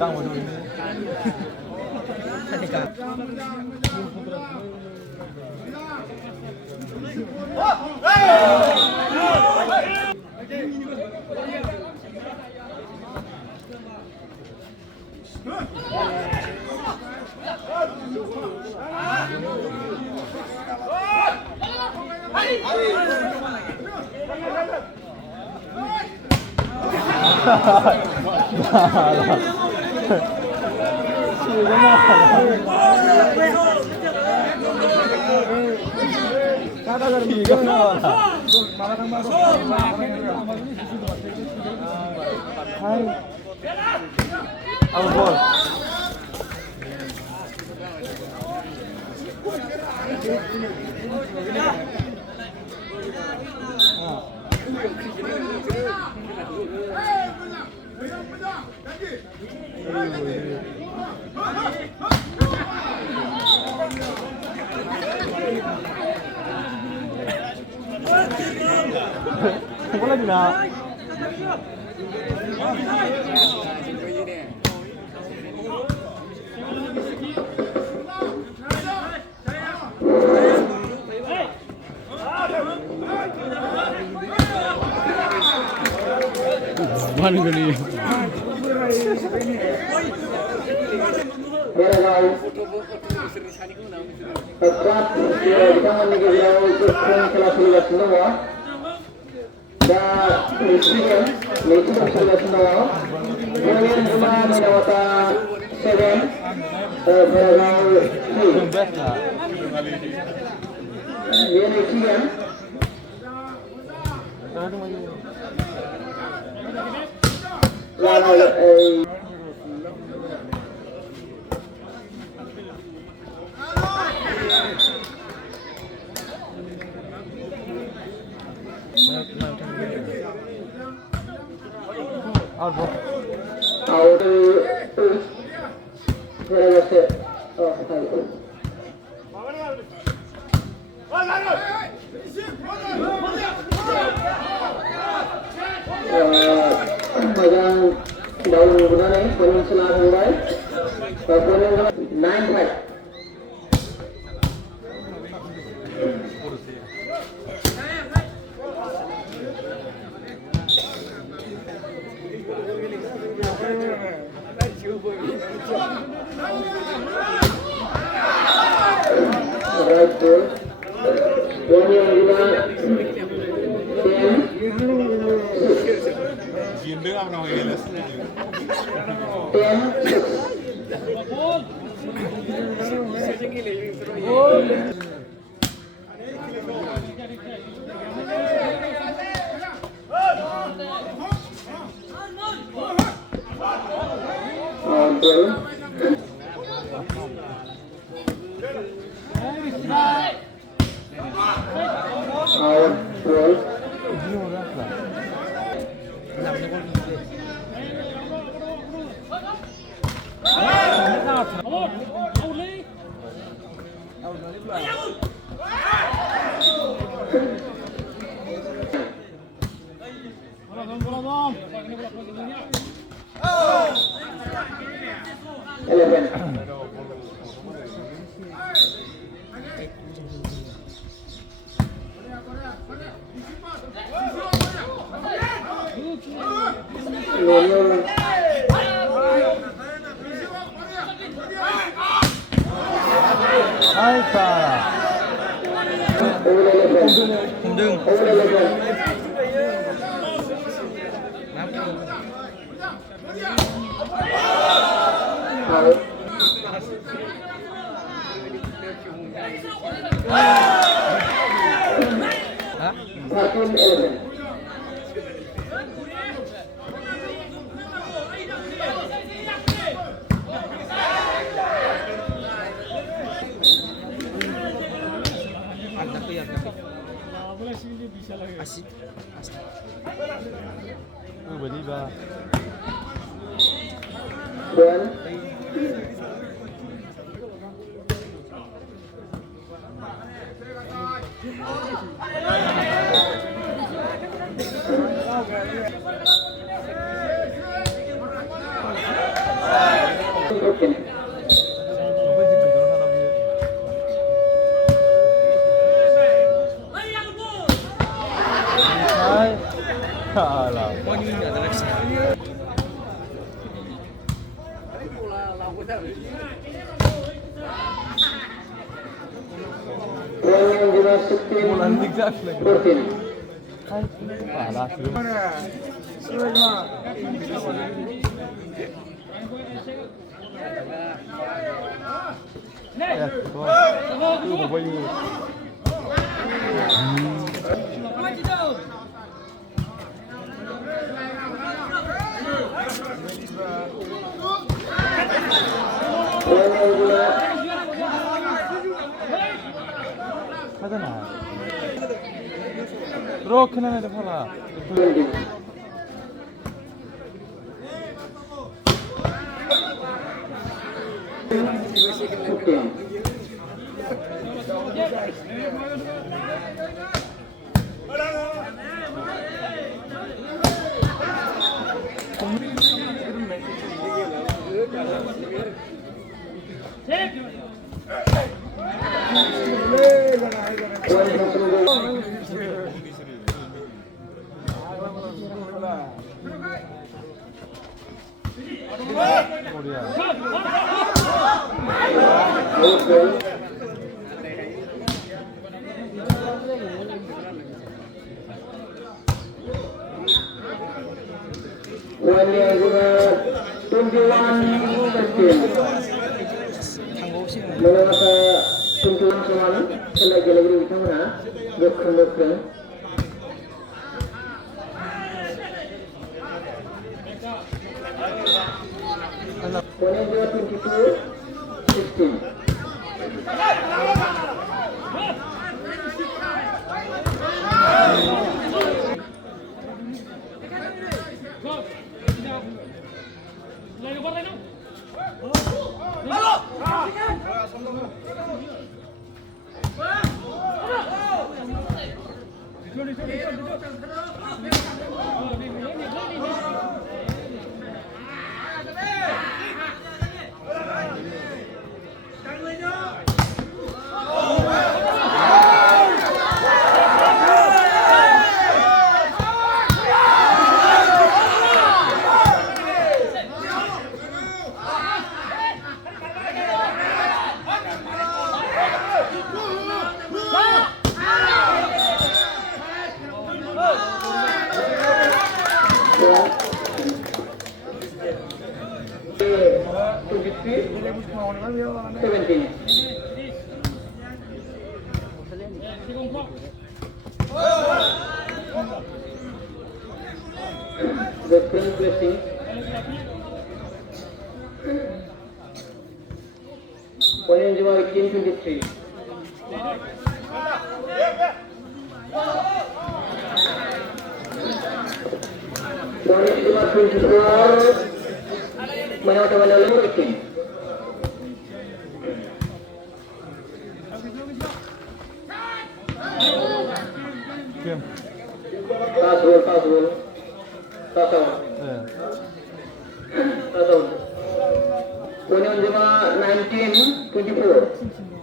ตั้งมาดูนี่เอาบอลผมก็เล่นอยู่นะวันกันนี่out ball out where was it oh megang daun benar nih peninsular Hawaii kemudian 9 Không đừng foul. 13-11. Beli ba? Dan broken. Kalah. Poin yang jelas 16-14. Kalah sih. Ya, itu mau beli. Poin yang jelas Ada na. Rok na na pala. 20. Korea. Poin yang jelas 21-13. Menurut tuntutan semalam gelai-gelai bitamana gokreng-gokreng. Poin yang jelas 22-16. Gokreng blessing. Poin yang jelas 18-23. Poin yang jelas 24. Menawar lalu bikin. Kim. Tasawul. Poin yang jelas 19-24.